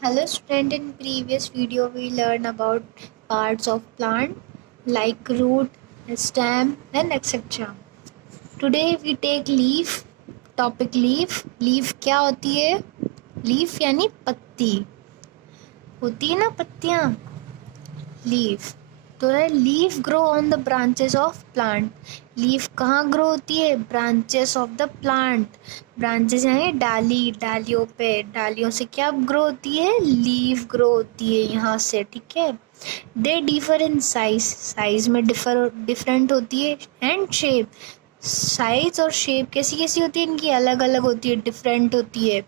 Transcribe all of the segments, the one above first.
Hello student, in previous video we learned about parts of plant like root, stem and etc. Today we take leaf, topic leaf. Leaf क्या होती है? Leaf यानी पत्ती होती है ना, पत्तियाँ, लीफ। तो है leaf grow on the branches of plant. Leaf कहाँ ग्रो होती है? Branches of the plant. Branches यानी डाली, डालियों पे, डालियों से क्या ग्रो होती है? लीफ ग्रो होती है यहाँ से, ठीक है। They differ in size, size में डिफरेंट होती है, एंड शेप, साइज और शेप कैसी कैसी होती है इनकी? अलग अलग होती है, डिफरेंट होती है।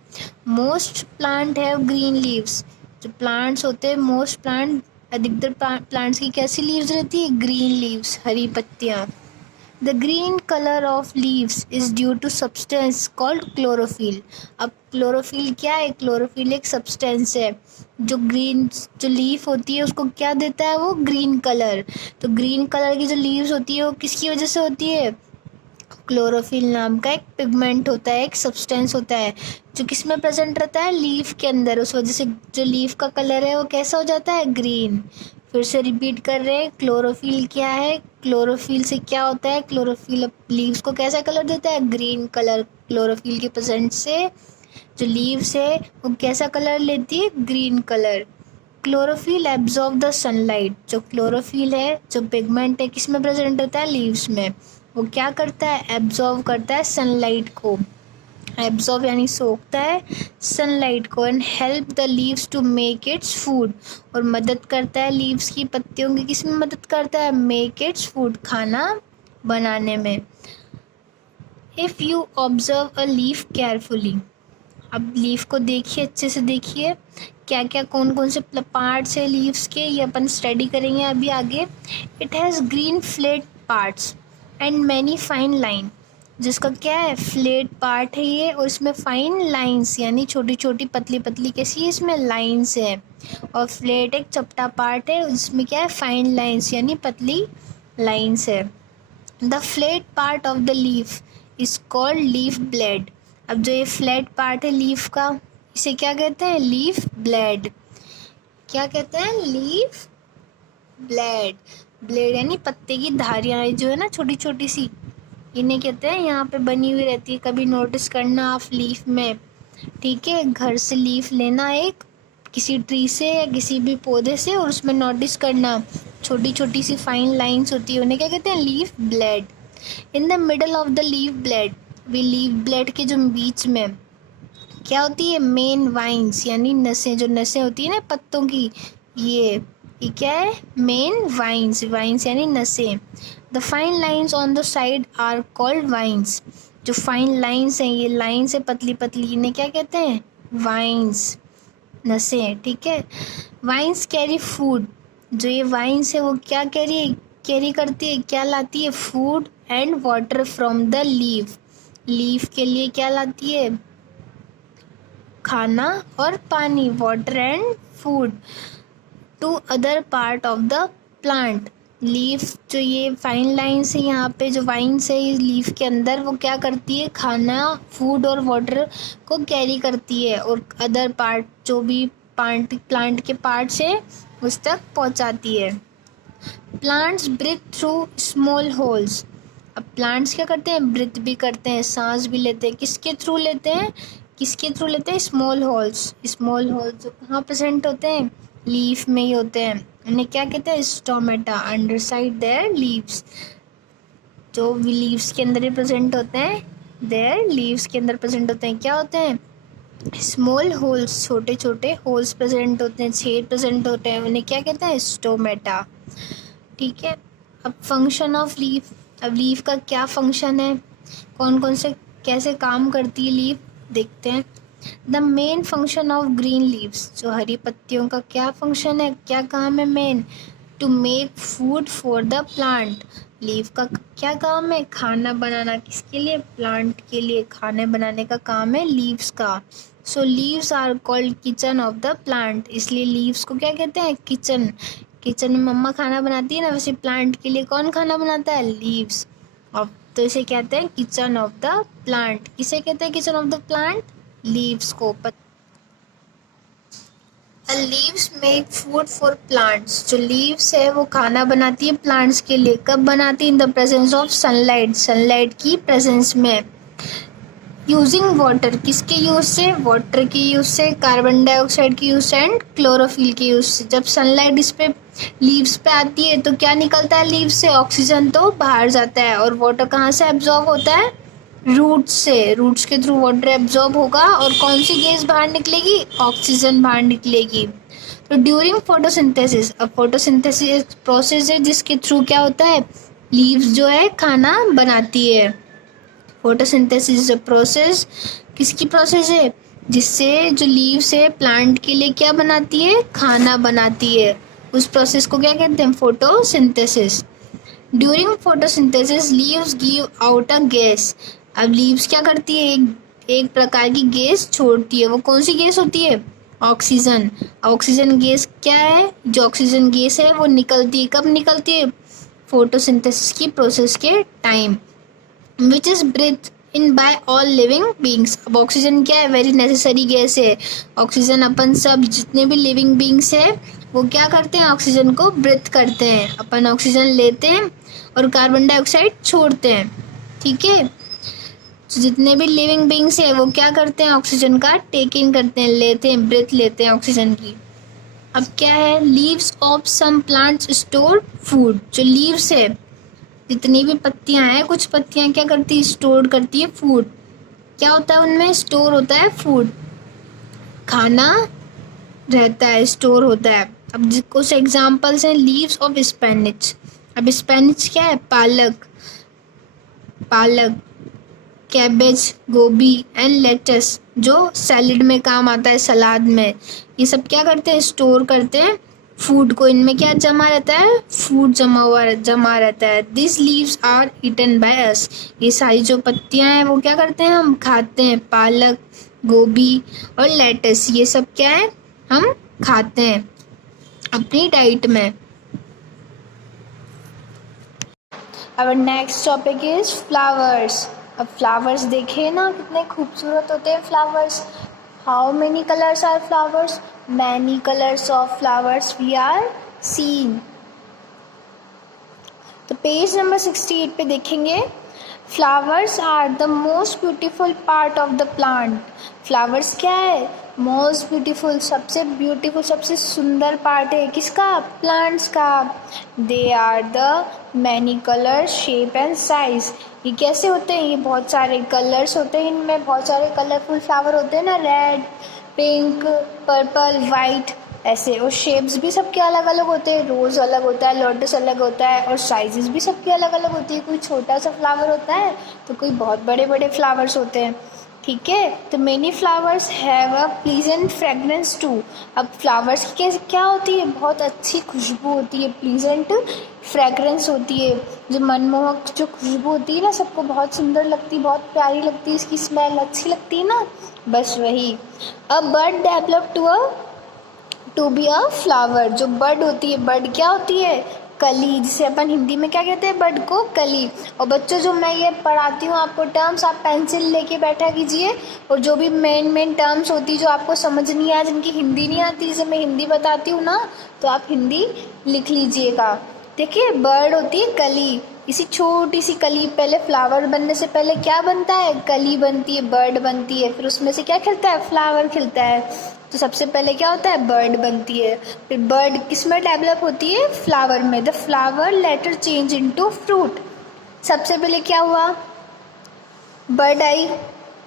Most plant have green leaves. जो प्लांट्स होते हैं, मोस्ट प्लांट, अधिकतर प्लांट्स की कैसी लीव्स रहती है? ग्रीन लीव्स, हरी पत्तियाँ। The green colour of leaves is due to substance called chlorophyll. अब क्लोरोफिल क्या है? क्लोरोफिल एक सब्सटेंस है जो ग्रीन, जो लीफ होती है उसको क्या देता है? वो ग्रीन कलर। तो ग्रीन कलर की जो लीव्स होती है वो किसकी वजह से होती है? क्लोरोफिल नाम का एक पिगमेंट होता है, एक सब्सटेंस होता है जो किस में प्रेजेंट रहता है? लीफ के अंदर। उस वजह से जो लीफ का कलर है वो कैसा हो जाता है? ग्रीन। फिर से रिपीट कर रहे हैं, क्लोरोफिल क्या है? क्लोरोफिल से क्या होता है? क्लोरोफिल लीव्स को कैसा कलर देता है? Green colour. क्लोरोफिल के प्रेजेंट से जो लीव्स है वो कैसा कलर लेती है? Green colour. Chlorophyll absorb the sunlight. जो क्लोरोफिल है, जो पिगमेंट है, किस में प्रेजेंट रहता है? लीव्स में। वो क्या करता है? एब्जॉर्व करता है सनलाइट को। एब्जॉर्व यानी सोखता है सनलाइट को, and help the leaves to make its food. और मदद करता है लीव्स की, पत्तियों की किस में मदद करता है? मेक इट्स फूड, खाना बनाने में। If you observe a leaf carefully. अब लीफ को देखिए, अच्छे से देखिए, क्या क्या कौन कौन से पार्ट्स है लीव्स के, ये अपन स्टडी करेंगे अभी आगे। It has green flat parts and many fine line. जिसका क्या है? फ्लेट पार्ट है ये, और इसमें फाइन लाइंस यानी छोटी छोटी पतली पतली कैसी इसमें लाइंस है। और फ्लेट एक चपटा पार्ट है, जिसमें क्या है? फाइन लाइंस यानी पतली लाइंस है। The flat part of the leaf is called leaf blade. अब जो ये फ्लैट पार्ट है लीफ का, इसे क्या कहते हैं? Leaf blade. क्या कहते हैं? Leaf blade. ब्लेड यानी पत्ते की धारियाँ जो है ना, छोटी छोटी सी, इन्हें कहते हैं। यहाँ पे बनी हुई रहती है, कभी नोटिस करना आप लीफ में, ठीक है। घर से लीफ लेना एक, किसी ट्री से या किसी भी पौधे से, और उसमें नोटिस करना छोटी छोटी सी फाइन लाइंस होती है, उन्हें क्या कहते हैं? Leaf blade. In the middle of the leaf blade, we leaf blade के जो बीच में क्या होती है? मेन वाइन्स यानी नसें, जो नसें होती है ना पत्तों की, ये क्या है? Main wines. वाइन्स यानी नसें। The fine lines on the side are called veins. जो फाइन लाइन्स हैं, ये लाइन्स है पतली पतली, इन्हें क्या कहते हैं? वाइन्स, नसें, ठीक है। Veins carry food. जो ये वाइन्स है वो क्या कैरी करती है, क्या लाती है? Food and water from the leaf. Leaf के लिए क्या लाती है? खाना और पानी, water and food, to other part of the plant. Leaf, जो ये फाइन लाइन्स है यहाँ पे, जो वाइन्स है इस लीफ के अंदर, वो क्या करती है? खाना, फूड और वाटर को कैरी करती है, और अदर पार्ट, जो भी प्लांट के पार्ट्स है, उस तक पहुँचाती है। Plants breathe through small holes. अब प्लांट्स क्या करते हैं? ब्रीथ भी करते हैं, सांस भी लेते हैं। किसके थ्रू लेते हैं? किसके थ्रू लेते हैं? Small holes. स्मॉल होल्स जो कहाँ प्रेजेंट होते हैं? लीफ में ही होते हैं। उन्हें क्या कहते हैं? Stomata, under side there leaves. जो लीव्स के अंदर ही प्रेजेंट होते हैं, देयर लीव्स के अंदर प्रेजेंट होते हैं, क्या होते हैं? स्मॉल होल्स, छोटे छोटे होल्स प्रेजेंट होते हैं, छेद प्रेजेंट होते हैं, उन्हें क्या कहते हैं? स्टोमेटा, ठीक है। अब फंक्शन ऑफ लीफ। अब लीफ का क्या फंक्शन है, कौन कौन से कैसे काम करती है लीफ, देखते हैं। The main function of green leaves. जो हरी पत्तियों का क्या फंक्शन है, क्या काम है main? To make food for the plant. Leaf का क्या काम है? खाना बनाना। किसके लिए? प्लांट के लिए खाने बनाने का काम है लीव्स का। So leaves are called kitchen of the plant. इसलिए लीव्स को क्या कहते हैं? किचन। किचन में मम्मा खाना बनाती है ना, वैसे प्लांट के लिए कौन खाना बनाता है? लीव्स। अब तो इसे कहते हैं किचन ऑफ द प्लांट। किसे कहते हैं kitchen of the plant? Leaves को। Leaves make food for plants. जो लीव्स है वो खाना बनाती है प्लांट्स के लिए। कब बनाती है? In the presence of sunlight, sunlight की प्रेजेंस में। यूजिंग वाटर, किसके यूज से? वाटर के यूज से, कार्बन डाइऑक्साइड के यूज से एंड क्लोरोफिल के यूज से। जब सनलाइट इस पे लीव्स पे आती है तो क्या निकलता है लीव्स से? ऑक्सीजन तो बाहर जाता है। और वाटर कहाँ से एब्जॉर्ब होता है? रूट्स से। रूट्स के थ्रू वाटर एब्जॉर्ब होगा और कौन सी गैस बाहर निकलेगी? ऑक्सीजन बाहर निकलेगी। तो ड्यूरिंग फोटोसिंथेसिस, अब फोटोसिंथेसिस प्रोसेस है जिसके थ्रू क्या होता है? लीव्स जो है खाना बनाती है। फोटोसिंथेसिस प्रोसेस किसकी प्रोसेस है? जिससे जो लीव्स है प्लांट के लिए क्या बनाती है? खाना बनाती है। उस प्रोसेस को क्या कहते हैं? Photosynthesis. During photosynthesis leaves give out a gas. अब लीव्स क्या करती है? एक प्रकार की गैस छोड़ती है। वो कौन सी गैस होती है? ऑक्सीजन। ऑक्सीजन गैस क्या है? जो ऑक्सीजन गैस है वो निकलती है। कब निकलती है? फोटोसिंथेसिस की प्रोसेस के time. Which is breathe in by all living beings. अब ऑक्सीजन क्या है? वेरी नेसेसरी गैस है। ऑक्सीजन अपन सब जितने भी लिविंग बींग्स है वो क्या करते हैं? ऑक्सीजन को ब्रीथ करते हैं। अपन ऑक्सीजन लेते हैं और कार्बन डाइऑक्साइड छोड़ते हैं। ठीक है, तो जितने भी लिविंग बींग्स है वो क्या करते हैं? ऑक्सीजन का टेक इन करते हैं, लेते हैं, ब्रीथ लेते हैं ऑक्सीजन की। अब क्या है? Leaves of some plants store food. जो लीव्स है, जितनी भी पत्तियां हैं, कुछ पत्तियां क्या करती है? स्टोर करती है फूड। क्या होता है उनमें? स्टोर होता है फूड, खाना रहता है, स्टोर होता है। अब कुछ एग्जांपल्स हैं लीव्स ऑफ स्पेनिच। अब स्पेनिच क्या है? पालक, पालक, कैबेज, गोभी एंड लेटस, जो सैलेड में काम आता है, सलाद में। ये सब क्या करते हैं? स्टोर करते हैं फूड को। इनमें क्या जमा रहता है? फूड जमा रहता है। This leaves are eaten by us. ये सारी जो पत्तियां हैं वो क्या करते हैं? हम खाते हैं। पालक, गोभी और लेटस, ये सब क्या है? हम खाते हैं अपनी डाइट में। अब नेक्स्ट टॉपिक इज फ्लावर्स। अब फ्लावर्स देखे ना कितने खूबसूरत होते हैं flowers. How many colours are flowers? Many colours of flowers we are seen. तो पेज नंबर 68 पे देखेंगे, flowers are the most beautiful part of the plant. Flowers क्या है? मोस्ट ब्यूटीफुल, सबसे सुंदर पार्ट है किसका? प्लांट्स का। They are the many colour, shape and size. ये कैसे होते हैं? ये बहुत सारे कलर्स होते हैं, इनमें बहुत सारे कलरफुल फ्लावर होते हैं ना, रेड, पिंक, पर्पल, वाइट, ऐसे। और शेप्स भी सबके अलग अलग होते हैं। रोज़ अलग होता है, लोटस अलग होता है, और साइजेस भी सबके अलग अलग होती है। कोई छोटा सा फ्लावर होता है तो कोई बहुत बड़े बड़े फ्लावर्स होते हैं। ठीक है, तो many flowers have a pleasant fragrance too. अब फ्लावर्स की कैसे क्या होती है? बहुत अच्छी खुशबू होती है, प्लीजेंट फ्रेगरेंस होती है, जो मनमोहक जो खुशबू होती है ना, सबको बहुत सुंदर लगती है, बहुत प्यारी लगती है, इसकी स्मेल अच्छी लगती है ना, बस वही। A bird develop to be a flower. जो बर्ड होती है, बर्ड क्या होती है? कली, जिसे अपन हिंदी में क्या कहते हैं? बर्ड को कली। और बच्चों, जो मैं ये पढ़ाती हूँ आपको टर्म्स, आप पेंसिल लेके बैठा कीजिए, और जो भी मेन टर्म्स होती है जो आपको समझ नहीं आया, जिनकी हिंदी नहीं आती, जैसे मैं हिंदी बताती हूँ ना, तो आप हिंदी लिख लीजिएगा। देखिए, बर्ड होती है कली, इसी छोटी सी कली, पहले फ्लावर बनने से पहले क्या बनता है? कली बनती है, बर्ड बनती है, फिर उसमें से क्या खिलता है? फ्लावर खिलता है। तो सबसे पहले क्या होता है? बर्ड बनती है। फिर बर्ड किस में डेवलप होती है? फ्लावर में। The flower later change into fruit. सबसे पहले क्या हुआ? बर्ड आई,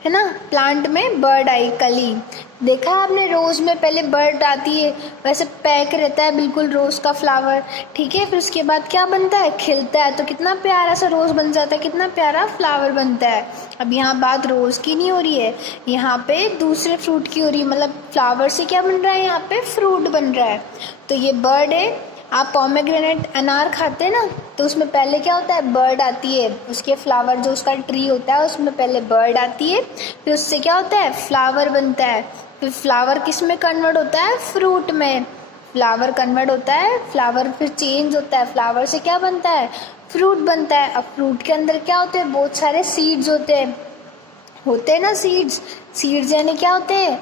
है ना, प्लांट में बर्ड आई, कली। देखा आपने, रोज में पहले बर्ड आती है, वैसे पैक रहता है बिल्कुल रोज का फ्लावर। ठीक है, फिर उसके बाद क्या बनता है? खिलता है, तो कितना प्यारा सा रोज बन जाता है, कितना प्यारा फ्लावर बनता है। अब यहाँ बात रोज की नहीं हो रही है, यहाँ पे दूसरे फ्रूट की हो रही है। मतलब फ्लावर से क्या बन रहा है? यहाँ पे फ्रूट बन रहा है। तो ये बर्ड है। आप पोमेग्रेनेट, अनार खाते हैं ना, तो उसमें पहले क्या होता है? बर्ड आती है। उसके फ्लावर, जो उसका ट्री होता है, उसमें पहले बर्ड आती है, फिर उससे क्या होता है? फ्लावर बनता है। फिर फ्लावर किस में कन्वर्ट होता है? फ्रूट में। फ्लावर कन्वर्ट होता है, फ्लावर फिर चेंज होता है, फ्लावर से क्या बनता है? फ्रूट बनता है। अब फ्रूट के अंदर क्या होते हैं? बहुत सारे सीड्स होते हैं ना, सीड्स यानी क्या होते हैं?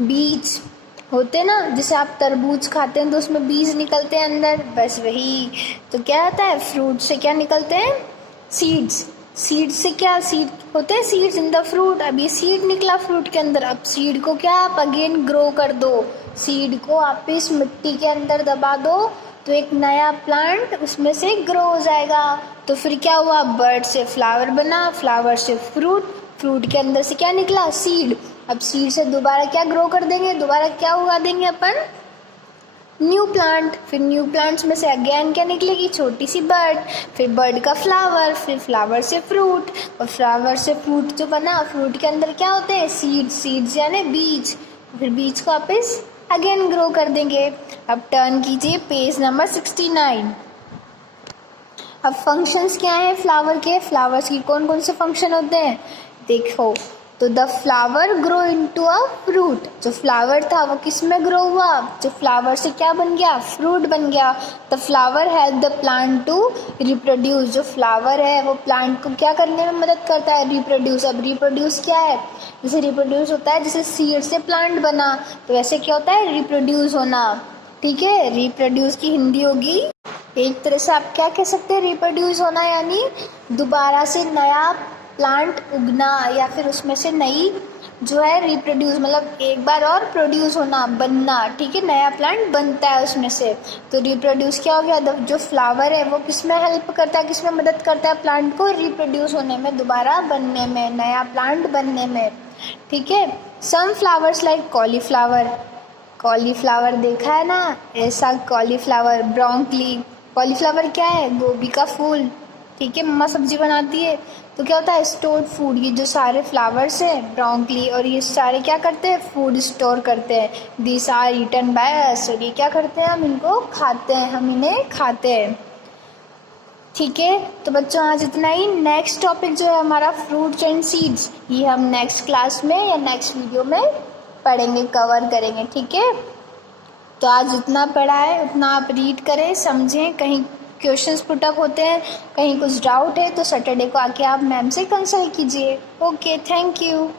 बीज। होते ना, जैसे आप तरबूज खाते हैं तो उसमें बीज निकलते हैं अंदर, बस वही। तो क्या होता है, फ्रूट से क्या निकलते हैं, सीड्स। सीड से क्या, सीड होते हैं सीड्स इन द फ्रूट। अब ये सीड निकला फ्रूट के अंदर, अब सीड को क्या आप अगेन ग्रो कर दो, सीड को आप इस मिट्टी के अंदर दबा दो तो एक नया प्लांट उसमें से ग्रो हो जाएगा। तो फिर क्या हुआ, बर्ड से फ्लावर बना, फ्लावर से फ्रूट, फ्रूट के अंदर से क्या निकला, सीड। अब सीड से दोबारा क्या ग्रो कर देंगे, दोबारा क्या उगा देंगे अपन, न्यू प्लांट। फिर न्यू प्लांट्स में से अगेन क्या निकलेगी, छोटी सी बर्ड, फिर बर्ड का फ्लावर, फिर फ्लावर से फ्रूट, और फ्लावर से फ्रूट जो बना, फ्रूट के अंदर क्या होते हैं, सीड्स, सीड्स यानी बीज। फिर बीज को वापस अगेन ग्रो कर देंगे। अब टर्न कीजिए पेज नंबर 69। अब फंक्शंस क्या हैं फ्लावर के, फ्लावर्स की कौन कौन से फंक्शन होते हैं, देखो। तो the flower grow into a fruit, जो फ्लावर था वो किस में ग्रो हुआ, जो फ्लावर से क्या बन गया, फ्रूट बन गया। The flower help the plant to reproduce, जो फ्लावर है वो प्लांट को क्या करने में मदद करता है, रिप्रोड्यूस। अब रिप्रोड्यूस क्या है, जैसे रिप्रोड्यूस होता है, जैसे सीड से प्लांट बना, तो वैसे क्या होता है, रिप्रोड्यूस होना। ठीक है, रिप्रोड्यूस की हिंदी होगी, एक तरह से आप क्या कह सकते हैं, रिप्रोड्यूस होना, यानी दोबारा से नया प्लांट उगना, या फिर उसमें से नई जो है रिप्रोड्यूस, मतलब एक बार और प्रोड्यूस होना, बनना। ठीक है, नया प्लांट बनता है उसमें से। तो रिप्रोड्यूस क्या हो गया, जो फ्लावर है वो किस में हेल्प करता है, किस में मदद करता है प्लांट को, रिप्रोड्यूस होने में, दोबारा बनने में, नया प्लांट बनने में। ठीक है, some flowers like cauliflower, cauliflower देखा है ना, ऐसा कॉलीफ्लावर, ब्रोंकली। कॉलीफ्लावर क्या है, गोभी का फूल। ठीक है, मम्मा सब्जी बनाती है तो क्या होता है, स्टोर्ड फूड। ये जो सारे फ्लावर्स हैं, ब्रोंकली, और ये सारे क्या करते हैं, फूड स्टोर करते हैं। This are eaten by us, और ये क्या करते हैं, हम इनको खाते हैं, हम इन्हें खाते हैं। ठीक है, तो बच्चों आज इतना ही। नेक्स्ट टॉपिक जो है हमारा फ्रूट्स एंड सीड्स, ये हम नेक्स्ट क्लास में या नेक्स्ट वीडियो में पढ़ेंगे, कवर करेंगे। ठीक है, तो आज जितना पढ़ा है उतना आप रीड करें, समझें। कहीं क्वेश्चंस पुटअप होते हैं, कहीं कुछ डाउट है तो सैटरडे को आके आप मैम से कंसल्ट कीजिए। Okay, thank you.